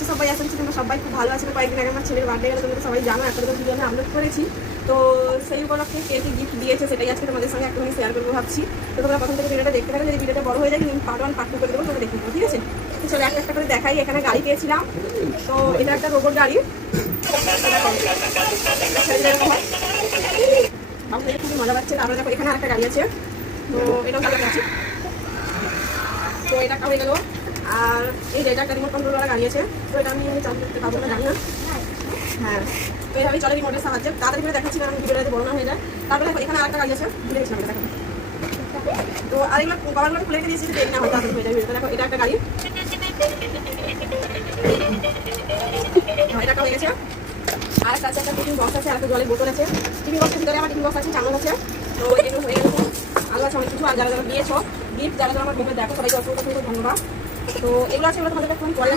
আছো? সবাই আশা করছি তোমরা সবাই খুব ভালো আছো। কয়েকদিন আগে আমার ছেলের বার্থডে গেল, তোমরা সবাই জানো, একটা দুটো ভিডিও আমি আপলোড করেছি। তো সেই উপলক্ষে কে কি গিফট দিয়েছে সেটাই আজকে তোমাদের সঙ্গে একটুখানি শেয়ার করবো ভাবছি। তো তোমরা প্রথম থেকে ভিডিওটা দেখতে থাকো, যদি ভিডিওটা বড় হয়ে যায় কিন্তু পার্ট 1 পার্ট 2 করে দেবো, তোমরা দেখে নেবো, ঠিক আছে? তো চলো একটা একটা করে দেখাই। এখানে গাড়ি পেয়েছিলাম, তো এটা একটা রোবট গাড়ি, খুবই মজা পাচ্ছে। তারপরে দেখো এখানে আরেকটা গাড়ি আছে, তো এটাও ভালো আছে। তো এটা একটা হয়ে গেল। আর এই এটা একটা রিমোট কন্ট্রোল গাড়ি আছে, তো এটা আমি চালু করতে পারবো না, জানি না। হ্যাঁ, তো এইভাবেই চলে রিমোটের সাহায্যে। তাড়াতাড়ি করে দেখাচ্ছি কারণ ভিডিওটা বড় না হয়ে যায়। তারপরে দেখো এখানে আরেকটা গাড়ি আছে, ভুলে গেছিলাম এটা দেখো। তো আর এগুলো কভারগুলো খুলে রেখে দিয়েছি, দেরি না হয় তাড়াতাড়ি হয়ে যায় ভিডিওটা। দেখো এটা একটা গাড়ি, এটা একটা হয়ে গেছে। আর একটা আছে, একটা টিফিন বক্স আছে, আর একটা জলের বোতল আছে। টিফিন বক্সের ভিতরে আমার টিফিন বক্স আছে, চামচ আছে। তো এগুলো হয়ে গেছে, আরও আছে অনেক কিছু। আর যারা যারা দিয়েছো গিফট, যারা যারা আমার ভিডিও দেখো সবাইকে অসংখ্য অসংখ্য ধন্যবাদ। তো এগুলো আছে, এগুলো তোমাদের পরে